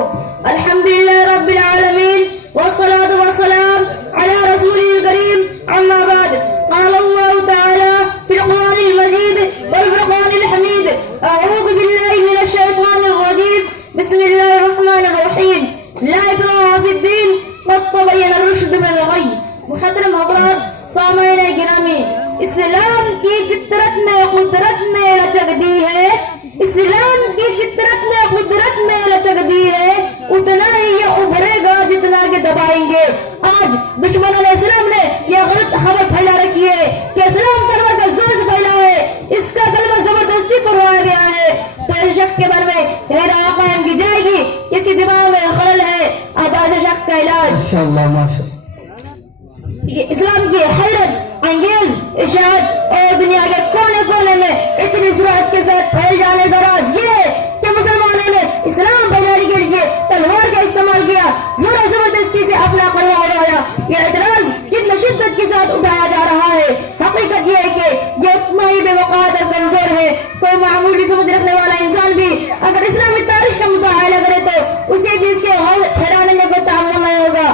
الحمدللہ رب العالمین والصلاة والسلام على رسوله الكريم اما بعد قال الله تعالى في القرآن المجيد والفرقان الحميد اعوذ بالله من الشيطان الرجيم بسم الله الرحمن الرحيم لا اکراہ فی الدین قد تبین الرشد من الغی. محترم حضرات سامعین گرامی، اسلام کی فطرت میں قدرت میں لچک دی ہے، اسلام کی فطرت میں قدرت میں لچک دی ہے، اتنا ہی یہ ابھرے گا جتنا کہ دبائیں گے. آج دشمنوں نے اسلام نے یہ غلط خبر پھیلا رکھی ہے کہ اسلام تلوار کا زور سے پھیلا ہے، اس کا کلمہ زبردستی پڑھوایا گیا ہے، تو اس شخص کے بارے میں حیران قائم کی جائے گی، اس کی دماغ میں خلل ہے. اب ایسے شخص کا علاج اسلام کی حیرت انگیز اشاعت اور دنیا کے کونے کونے میں اتنی سرعت کے ساتھ پھیل جانے کا راز یہ ہے کہ مسلمانوں نے اسلام پھیلانے کے لیے تلوار کا استعمال کیا، زور و زبردستی سے اپنا کلمہ اڑایا. یہ اعتراض جتنا شدت کے ساتھ اٹھایا جا رہا ہے، حقیقت یہ ہے کہ یہ اتنا ہی بے وقار اور کمزور ہے. کوئی معمولی سمجھ رکھنے والا انسان بھی اگر اسلامی تاریخ کا مطالعہ کرے تو اسے بھی اس کے حال ٹھہرانے میں کوئی تعمل نہیں ہوگا.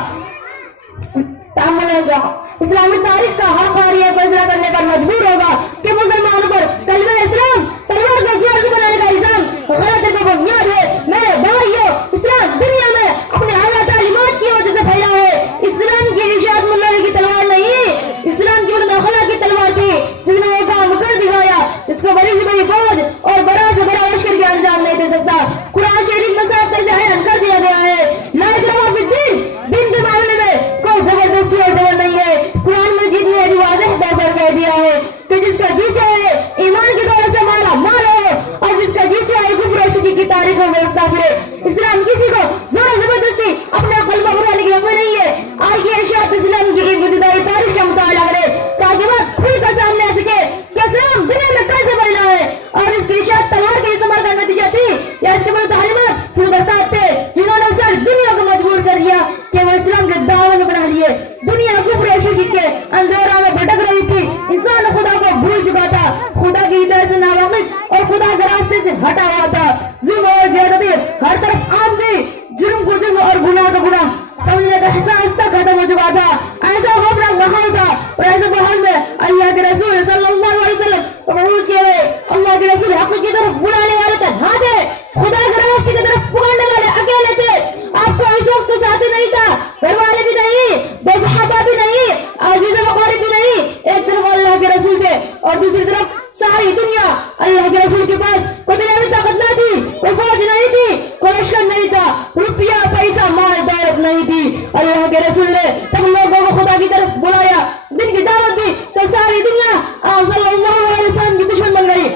اسلامی تاریخ کا ہر قاری یہ فیصلہ کرنے پر مجبور ہوگا کہ مسلمانوں پر کلمہ اسلام تلوار کا زور سے بنانے کا الزام غلط کا بنیاد ہے. میرے بھائیو، اسلام دنیا میں اپنے اعلیٰ تعلیمات کی وجہ سے پھیلا ہے. اسلام کی ارشاد ملنے کی تلوار نہیں، اسلام کی مداخلہ کی تلوار تھی جس نے وہ کام کر دکھایا جس کو بڑی سے بڑی فوج اور بڑا سے بڑا لشکر بھی انجام نہیں دے سکتا. قرآن شریف میں صاف طور سے اعلان کر دیا گیا ہے لا اکراہ فی الدین، دین کے معاملے میں کوئی زبردستی اور زبر نہیں ہے. قرآن مجید نے بھی واضح طور پر کہہ دیا ہے کہ جس کا جی چاہے ایمان کی دولت سے مالا مال ہو اور جس کا جی چاہے کفر و شرک کی تاریخ میں بڑھتا پھرے. اسلام کسی کو زور و زبردستی اپنا قلبہ بڑھانے کی وقت نہیں ہے. آئیے ارشاد اسلام کی ابتدائی تاریخ کا مطالعہ کرے تاکہ بات کھل کر سامنے آ سکے کہ اسلام دنیا میں کیسے پھیلا ہے اور اس کی ارشاد تلوار کے استعمال کا نتیجہ تھی یا اس کے بڑے تعلیمات خود برتاب تھے جنہوں نے سر دنیا کو مجبور کر دیا کہ وہ اسلام کے دامن میں بنا لیے. دنیا کفر و شرک کے اندھیرا میں بھٹک رہی تھی، انسان خدا کو بھول چکا تھا، خدا کی ہدایت سے ناواقف اور خدا کے راستے سے ہٹا ہوا تھا. ظلم اور زیادتی ہر طرف عام تھی، جرم کو جرم اور گناہ کو گناہ سمجھنے کا احساس تک ختم ہو چکا تھا. ایسا خوفناک ماحول تھا اور ایسے ماحول میں اللہ کے رسول صلی اللہ علیہ وسلم مبعوث کیے گئے. اللہ کے رسول حق کی طرف بلانے والے تنہا تھے، خدا کے راستے کی طرف پکارنے والے اکیلے تھے. آپ کو اس وقت ساتھی نہیں تھا، گھر والے بھی نہیں، بے صحابہ بھی نہیں، عزیز و اقارب بھی نہیں. ایک طرف اللہ کے رسول تھے اور دوسری طرف ساری دنیا. اللہ کے رسول کے پاس کوئی دنیاوی طاقت نہ تھی، کوئی فوج نہیں تھی، کوئی لشکر نہیں تھا، روپیہ پیسہ مال دولت نہیں تھی. اللہ کے رسول نے تب لوگوں کو خدا کی طرف بلایا، دن کی دعوت دی تو ساری دنیا آپ صلی اللہ علیہ وسلم کی دشمن بن گئی.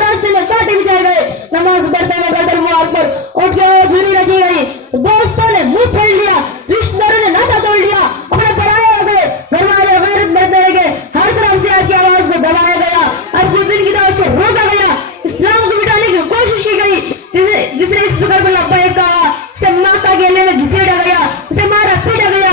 راستے میں کانٹے بچھائے گئے، نماز پڑھتے ہوئے گردن موار پر اٹھ کے جھولی رکھی گئی، دوستوں نے منہ پھیر لیا، رشتہ داروں نے ناطا توڑ لیا، اپنے پرائے ہو گئے، گھر والے غیرت بڑھتے گئے، ہر طرف سے آپ کی آواز کو دبایا گیا، اب کو دن کی دعوت سے روکا گیا، اسلام کو مٹانے کی کوشش کی گئی. جس نے اس فکر کو لبیک کہا اسے ماتا گیلے میں گھسیٹا گیا، اسے مارا پیٹا گیا،